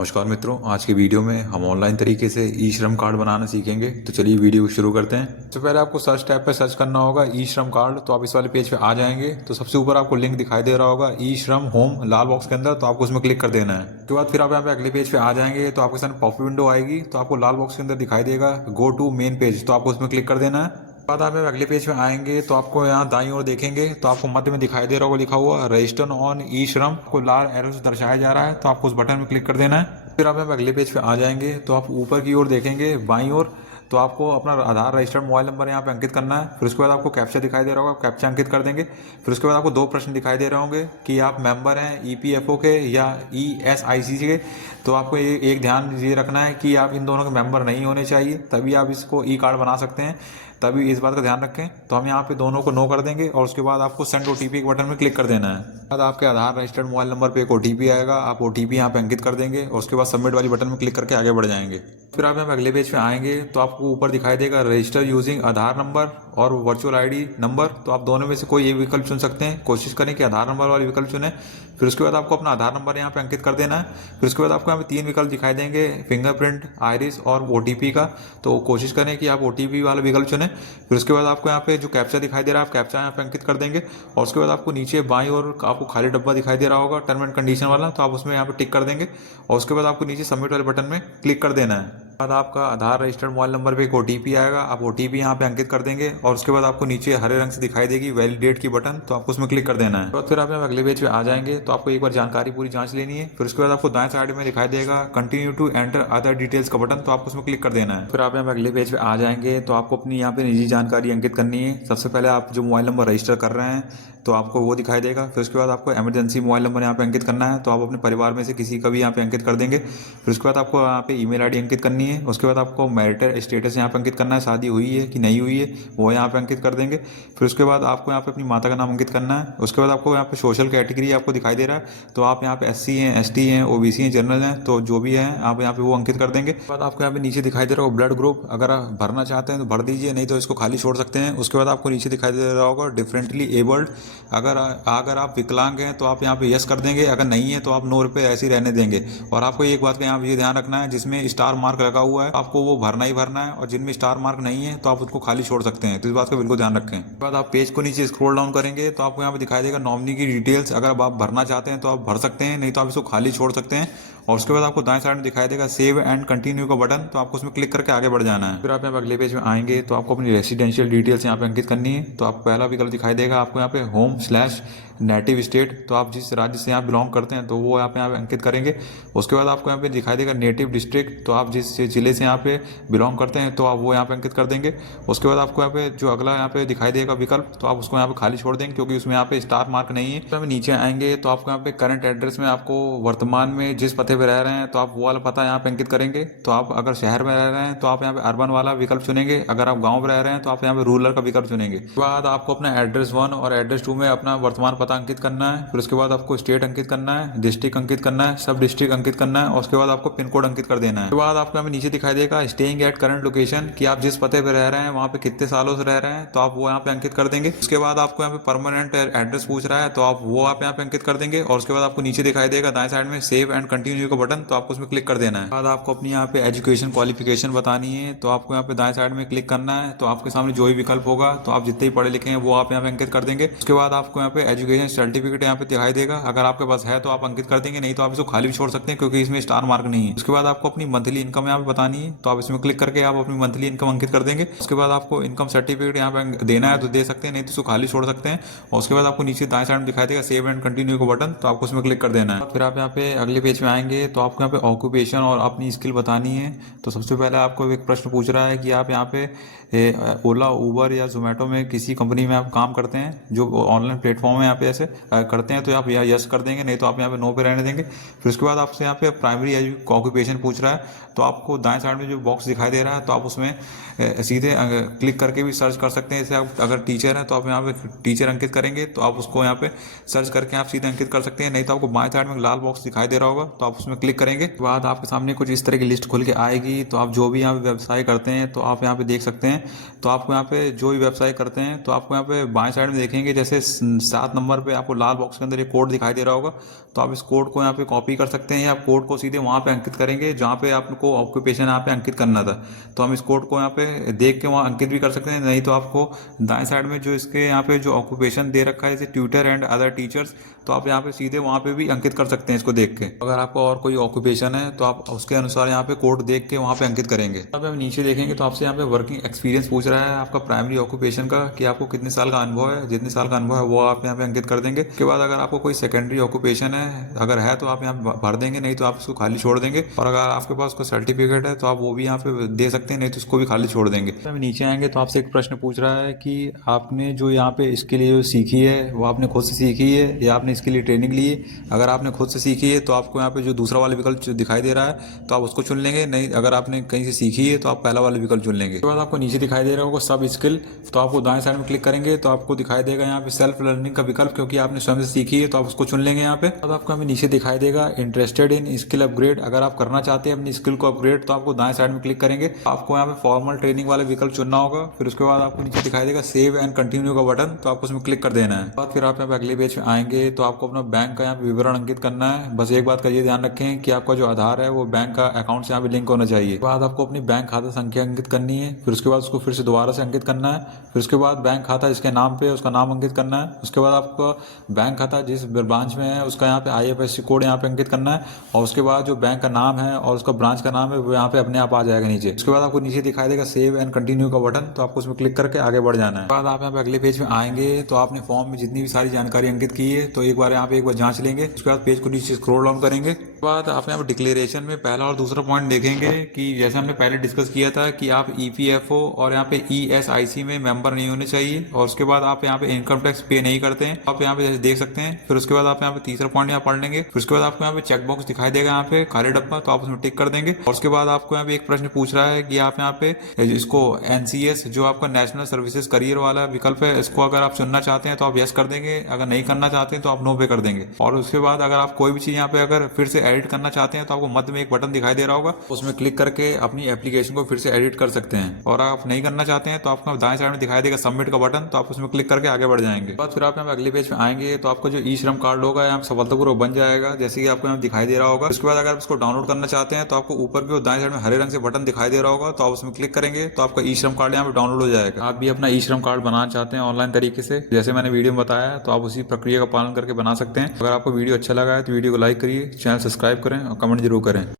नमस्कार मित्रों, आज की वीडियो में हम ऑनलाइन तरीके से ई श्रम कार्ड बनाना सीखेंगे। तो चलिए वीडियो को शुरू करते हैं। सबसे पहले आपको सर्च टैब पे सर्च करना होगा ई श्रम कार्ड। तो आप इस वाले पेज पे आ जाएंगे। तो सबसे ऊपर आपको लिंक दिखाई दे रहा होगा ई श्रम होम लाल बॉक्स के अंदर, तो आपको उसमें क्लिक कर देना है। उसके बाद फिर आप यहाँ पे अगले पेज पे आ जाएंगे। तो आपके सामने पॉप विंडो आएगी। तो आपको लाल बॉक्स के अंदर दिखाई देगा गो टू मेन पेज, तो आपको उसमें क्लिक कर देना है। बाद आप अगले पेज में आएंगे तो आपको यहाँ दाईं ओर देखेंगे तो आपको मध्य में दिखाई दे रहा होगा लिखा हुआ रजिस्टर ऑन ई श्रम, को लाल एरो से दर्शाया जा रहा है। तो आपको उस बटन में क्लिक कर देना है। फिर आप अगले पेज पे आ जाएंगे तो आप ऊपर की ओर देखेंगे बाईं ओर, तो आपको अपना आधार रजिस्टर्ड मोबाइल नंबर यहाँ पे अंकित करना है। फिर उसके बाद आपको कैप्चा दिखाई दे रहा होगा, कैप्चा अंकित कर देंगे। फिर उसके बाद आपको दो प्रश्न दिखाई दे रहे होंगे कि आप मेंबर हैं ईपीएफओ के या ईएसआईसी के। तो आपको एक ध्यान ये रखना है कि आप इन दोनों के मेंबर नहीं होने चाहिए, तभी आप इसको ई कार्ड बना सकते हैं। तभी इस बात का ध्यान रखें। तो हम यहाँ पे दोनों को नो कर देंगे और उसके बाद आपको सेंड ओटीपी के बटन में क्लिक कर देना है। बाद आपके आधार रजिस्टर्ड मोबाइल नंबर पे एक ओटीपी आएगा, आप ओटीपी यहाँ पे अंकित कर देंगे और उसके बाद सबमिट वाली बटन में क्लिक करके आगे बढ़ जाएंगे। फिर आप यहाँ पे अगले पेज पे आएंगे तो आपको ऊपर दिखाई देगा रजिस्टर यूजिंग आधार नंबर और वर्चुअल आईडी नंबर। तो आप दोनों में से कोई एक विकल्प चुन सकते हैं। कोशिश करें कि आधार नंबर वाले विकल्प चुनें। फिर उसके बाद आपको अपना आधार नंबर यहाँ पे अंकित कर देना है। फिर उसके बाद आपको यहाँ पे तीन विकल्प दिखाई देंगे, फिंगरप्रिंट, आइरिस और ओटीपी का। तो कोशिश करें कि आप ओटीपी वाला विकल्प चुनें। फिर उसके बाद आपको यहाँ पे जो कैप्चा दिखाई दे रहा है आप कैप्चा यहाँ पे अंकित कर देंगे और उसके बाद आपको नीचे बाईं ओर आपको खाली डब्बा दिखाई दे रहा होगा टर्म एंड कंडीशन वाला, तो आप उसमें यहाँ पे टिक कर देंगे और उसके बाद आपको नीचे सबमिट वाले बटन में क्लिक कर देना है। बाद आपका आधार रजिस्टर्ड मोबाइल नंबर पे एक ओटीपी आएगा, आप ओटीपी यहाँ पे अंकित कर देंगे और उसके बाद आपको नीचे हरे रंग से दिखाई देगी वैलिडेट की बटन, तो आपको उसमें क्लिक कर देना है। तो फिर आप यहाँ अगले पेज पे आ जाएंगे तो आपको एक बार जानकारी पूरी जांच लेनी है। फिर उसके बाद आपको दाएं साइड में दिखाई देगा continue to enter other details का बटन, तो आपको उसमें क्लिक कर देना है। फिर आप यहाँ अगले पेज पे आ जाएंगे तो आपको अपनी यहाँ पे निजी जानकारी अंकित करनी है। सबसे पहले आप जो मोबाइल नंबर रजिस्टर कर रहे हैं तो आपको वो दिखाई देगा। फिर उसके बाद आपको इमरजेंसी मोबाइल नंबर यहाँ पे अंकित करना है, तो आप अपने परिवार में से किसी का भी यहाँ पे अंकित कर देंगे। फिर उसके बाद आपको यहाँ पे ईमेल आईडी अंकित करनी है। उसके बाद आपको मैरिटल स्टेटस यहाँ पे अंकित करना है, शादी हुई है कि नहीं हुई है वो यहाँ पे अंकित कर देंगे। फिर उसके बाद आपको यहाँ पे अपनी माता का नाम अंकित करना है। उसके बाद आपको यहाँ पे सोशल कैटेगरी आपको दिखाई दे रहा है, तो आप यहाँ पे एससी हैं, एसटी हैं, ओबीसी हैं, जनरल हैं, तो जो भी है आप यहाँ पे वो अंकित कर देंगे। बाद आपको यहाँ पे नीचे दिखाई दे रहा होगा ब्लड ग्रुप, अगर आप भरना चाहते हैं तो भर दीजिए, नहीं तो इसको खाली छोड़ सकते हैं। उसके बाद आपको नीचे दिखाई दे रहा होगा डिफरेंटली एबल्ड, अगर आप विकलांग हैं तो आप यहाँ पे यस कर देंगे, अगर नहीं है तो आप नो पे ऐसे ही रहने देंगे। और आपको एक बात का यहाँ पे ये ध्यान रखना है, जिसमें स्टार मार्क लगा हुआ है आपको वो भरना ही भरना है, और जिनमें स्टार मार्क नहीं है तो आप उसको खाली छोड़ सकते हैं। तो इस बात का बिल्कुल ध्यान रखें। उसके बाद आप पेज को नीचे स्क्रॉल डाउन करेंगे तो आपको यहाँ पे दिखाई देगा नॉमिनी की डिटेल्स, अगर आप भरना चाहते हैं तो आप भर सकते हैं, नहीं तो आप इसको खाली छोड़ सकते हैं। और उसके बाद आपको दाएं साइड में दिखाई देगा सेव एंड कंटिन्यू का बटन, तो आपको उसमें क्लिक करके आगे बढ़ जाना है। फिर आप यहाँ पे अगले पेज में आएंगे तो आपको अपनी रेसिडेंशियल डिटेल्स यहाँ पे अंकित करनी है। तो आप पहला विकल्प दिखाई देगा आपको यहाँ पे होम स्लैश नेटिव स्टेट, तो आप जिस राज्य से यहाँ बिलोंग करते हैं तो वो यहाँ पे अंकित करेंगे। उसके बाद आपको यहाँ पे दिखाई देगा नेटिव डिस्ट्रिक्ट, तो आप जिस जिले से यहाँ पे बिलोंग करते हैं तो आप वो यहाँ पे अंकित कर देंगे। उसके बाद आपको यहाँ पे जो अगला यहाँ पे दिखाई देगा विकल्प, तो आप उसको यहाँ पे खाली छोड़ देंगे क्योंकि उसमें यहाँ पे स्टार मार्क नहीं है। तो हम नीचे आएंगे तो आपको यहाँ पे करंट एड्रेस में आपको वर्तमान में जिस पते पे रह रहे हैं तो आप वो वाला पता यहाँ पे अंकित करेंगे। तो आप अगर शहर में रह रहे हैं तो आप यहाँ पे अर्बन वाला विकल्प चुनेंगे, अगर आप गाँव में रह रहे हैं तो आप यहाँ पे रूरल का विकल्प चुनेंगे। उसके बाद आपको अपना एड्रेस 1 और एड्रेस 2 में अपना वर्तमान पता अंकित करना है। फिर उसके बाद आपको स्टेट अंकित करना है, डिस्ट्रिक्ट अंकित करना है, सब डिस्ट्रिक्ट अंकित करना है और उसके बाद आपको पिन कोड अंकित कर देना है। उसके बाद आपको हमें नीचे दिखाई देगा स्टेइंग एट करंट लोकेशन, कि आप जिस पते पे रह रहे हैं वहाँ पे कितने सालों से रह रहे हैं, तो आप वो यहाँ पे अंकित कर देंगे। उसके बाद आपको यहाँ पे परमानेंट एड्रेस पूछ रहा है तो आप वो आप यहाँ पे अंकित कर देंगे और उसके बाद आपको नीचे दिखाई देगा दाएं साइड में सेव एंड कंटिन्यू का बटन, तो आपको उसमें क्लिक कर देना है। बाद आपको अपनी यहाँ पे एजुकेशन क्वालिफिकेशन बतानी है, तो आपको यहाँ पे दाएं साइड में क्लिक करना है। तो आपके सामने जो भी विकल्प होगा तो आप जितने ही पढ़े लिखे हैं वो आप यहाँ पे अंकित कर देंगे। उसके बाद आपको यहाँ पे एजुकेशन सर्टिफिकेट यहाँ पे दिखाई देगा, अगर आपके पास है तो आप अंकित कर देंगे, नहीं तो आप इसको खाली भी छोड़ सकते हैं क्योंकि इसमें स्टार मार्क नहीं है। उसके बाद आपको अपनी मंथली इनकम यहाँ पे बतानी है, तो आप इसमें क्लिक करके आप अपनी मंथली इनकम अंकित कर देंगे। उसके बाद आपको इनकम सर्टिफिकेट यहाँ पे देना है तो दे सकते हैं, नहीं तो इसको खाली छोड़ सकते हैं। और उसके बाद आपको नीचे दाएं साइड में दिखाई देगा सेव एंड कंटिन्यू का बटन, तो आपको उसमें क्लिक कर देना है। फिर आप यहाँ पे अगले पेज में आएंगे तो आपको यहाँ पे ऑक्यूपेशन और अपनी स्किल बतानी है। तो सबसे पहले आपको एक प्रश्न पूछ रहा है कि आप यहाँ पे ओला, उबर या जोमेटो में किसी कंपनी में आप काम करते हैं, जो ऑनलाइन प्लेटफॉर्म है यहाँ पे ऐसे करते हैं, तो आप यहाँ यस कर देंगे, नहीं तो आप यहाँ पे नो पे रहने देंगे। फिर उसके बाद आपसे यहाँ पे प्राइमरी ऑक्यूपेशन पूछ रहा है, तो आपको दाएं साइड में जो बॉक्स दिखाई दे रहा है तो आप उसमें सीधे क्लिक करके भी सर्च कर सकते हैं। जैसे आप अगर टीचर हैं तो आप यहाँ पे टीचर अंकित करेंगे तो आप उसको यहाँ पे सर्च करके आप सीधे अंकित कर सकते हैं, नहीं तो आपको बाएं साइड में लाल बॉक्स दिखाई दे रहा होगा तो आप उसमें क्लिक करेंगे। उसके बाद आपके सामने कुछ इस तरह की लिस्ट खुल के आएगी, तो आप जो भी यहाँ पे व्यवसाय करते हैं तो आप यहाँ पे देख सकते हैं। तो आपको यहाँ पे जो भी व्यवसाय करते हैं तो आपको यहाँ पे बाएं साइड में देखेंगे जैसे 7 नंबर नंबर पे आपको लाल बॉक्स के अंदर एक कोड दिखाई दे रहा होगा, तो आप इस कोड को यहाँ पे कॉपी कर सकते हैं या आप कोड को सीधे वहाँ पे अंकित करेंगे जहाँ पे आपको ऑक्यूपेशन यहाँ पे अंकित करना था। तो हम इस कोड को यहाँ पे देख के वहाँ अंकित भी कर सकते हैं, नहीं तो आपको दाएं साइड में जो इसके यहाँ पे जो ऑक्यूपेशन दे रखा है जैसे ट्यूटर एंड अदर टीचर्स, तो आप यहाँ पे सीधे वहाँ पे भी अंकित कर सकते हैं इसको देख के। अगर आपको और कोई ऑक्यूपेशन है तो आप उसके अनुसार यहाँ पे कोड देख के वहाँ पे अंकित करेंगे। अब हम नीचे देखेंगे तो आपसे यहाँ पे वर्किंग एक्सपीरियंस पूछ रहा है आपका प्राइमरी ऑक्यूपेशन का, कि आपको कितने साल का अनुभव है। जितने साल का अनुभव है वो आप यहाँ पे अंकित कर देंगे। उसके बाद अगर आपको कोई सेकेंडरी ऑक्यूपेशन है, अगर है तो आप यहाँ भर देंगे, नहीं तो आप उसको खाली छोड़ देंगे। और अगर आपके पास कोई सर्टिफिकेट है तो आप वो भी यहाँ पे दे सकते हैं, नहीं तो उसको भी खाली छोड़ देंगे। हम नीचे आएंगे तो आपसे एक प्रश्न पूछ रहा है कि आपने जो यहाँ पे इसके लिए जो सीखी है वो आपने खुद से सीखी है या आपने इसके लिए ट्रेनिंग ली है। अगर आपने खुद से सीखी है तो आपको यहाँ पे जो दूसरा वाला विकल्प दिखाई दे रहा है तो आप उसको चुन लेंगे, नहीं अगर आपने कहीं से सीखी है तो आप पहला वाला विकल्प चुन लेंगे। उसके बाद आपको नीचे दिखाई दे रहा होगा सब स्किल, तो आपको दाएं साइड में क्लिक करेंगे तो आपको दिखाई देगा यहाँ पे सेल्फ लर्निंग का विकल्प, क्योंकि आपने स्वयं से सीखी है तो आप उसको चुन लेंगे यहाँ पे। अब आपको हमें नीचे दिखाई देगा इंटरेस्टेड इन स्किल अपग्रेड, अगर आप करना चाहते हैं अपनी स्किल को अपग्रेड तो आपको दाएं साइड में क्लिक करेंगे, आपको यहाँ पे फॉर्मल ट्रेनिंग वाले विकल्प चुनना होगा। फिर उसके बाद आपको नीचे दिखाई देगा सेव एंड कंटिन्यू का बटन, तो आपको उसमें क्लिक कर देना है। बाद फिर आप यहाँ पे अगले पेज पे आएंगे तो आपको अपना बैंक का यहाँ पे विवरण अंकित करना है। बस एक बात का ये ध्यान रखें कि आपका जो आधार है वो बैंक का अकाउंट से यहाँ पे लिंक होना चाहिए। बाद आपको अपनी बैंक खाता संख्या अंकित करनी है, फिर उसके बाद उसको फिर से दोबारा से अंकित करना है। फिर उसके बाद बैंक खाता जिसके नाम पे उसका नाम अंकित करना है। उसके बाद आपको बैंक खाता जिस ब्रांच में है उसका यहाँ पे IFSC कोड यहाँ पे अंकित करना है। और उसके बाद जो बैंक का नाम है और उसका ब्रांच का नाम है वो यहाँ पे अपने आप आ जाएगा नीचे। उसके बाद आपको नीचे दिखाई देगा सेव एंड कंटिन्यू का बटन, तो आपको उसमें क्लिक करके आगे बढ़ जाना है। बाद आप यहाँ पे अगले पेज में आएंगे तो आपने फॉर्म में जितनी भी सारी जानकारी अंकित की है तो एक बार यहाँ पे एक बार जांच लेंगे। उसके बाद पेज को नीचे स्क्रॉल डाउन करेंगे। उसके बाद आप यहाँ पे डिक्लेरेशन में पहला और दूसरा पॉइंट देखेंगे कि जैसे हमने पहले डिस्कस किया था कि आप EPFO और यहाँ पे ESIC में मेंबर नहीं होने चाहिए, और उसके बाद आप यहाँ पे इनकम टैक्स पे नहीं करते हैं, आप यहाँ पे जैसे देख सकते हैं। फिर उसके बाद आप यहाँ पे तीसरा पॉइंट यहाँ पढ़ लेंगे। फिर उसके बाद आपको यहाँ पे चेक बॉक्स दिखाई देगा यहाँ पे खाली डब्बा, तो आप उसमें टिक कर देंगे। और उसके बाद आपको यहाँ पे एक प्रश्न पूछ रहा है कि आप यहाँ पे इसको NCS जो आपका नेशनल सर्विसेज करियर वाला विकल्प है, इसको अगर आप चुनना चाहते हैं तो आप यस कर देंगे, अगर नहीं करना चाहते हैं तो आप नो पे कर देंगे। और उसके बाद अगर आप कोई भी चीज यहाँ पे अगर फिर से एडिट करना चाहते हैं तो आपको मध्य में एक बटन दिखाई दे रहा होगा, उसमें क्लिक करके अपनी एप्लीकेशन को फिर से एडिट कर सकते हैं। और आप नहीं करना चाहते हैं तो आपको दाएं साइड में दिखाई देगा सबमिट का बटन, तो आप उसमें क्लिक करके आगे बढ़ जाएंगे। बाद फिर आप यहाँ अगले पेज में आएंगे तो आपका जो ई श्रम कार्ड होगा यहाँ सफलतापूर्वक बन जाएगा, जैसे कि आपको यहाँ दिखाई दे रहा होगा। उसके बाद अगर उसको डाउनलोड करना चाहते हैं तो आपको ऊपर की दाएं साइड में हरे रंग से बटन दिखाई दे रहा होगा, तो आप उसमें क्लिक करेंगे तो आपका ई श्रम कार्ड यहाँ पे डाउनलोड हो जाएगा। आप भी अपना ई श्रम कार्ड बनाना चाहते हैं ऑनलाइन तरीके से, जैसे मैंने वीडियो में बताया, तो आप उसी प्रक्रिया का पालन करके बना सकते हैं। अगर आपको वीडियो अच्छा लगा है तो वीडियो को लाइक करिए, चैनल सब्सक्राइब करें और कमेंट जरूर करें।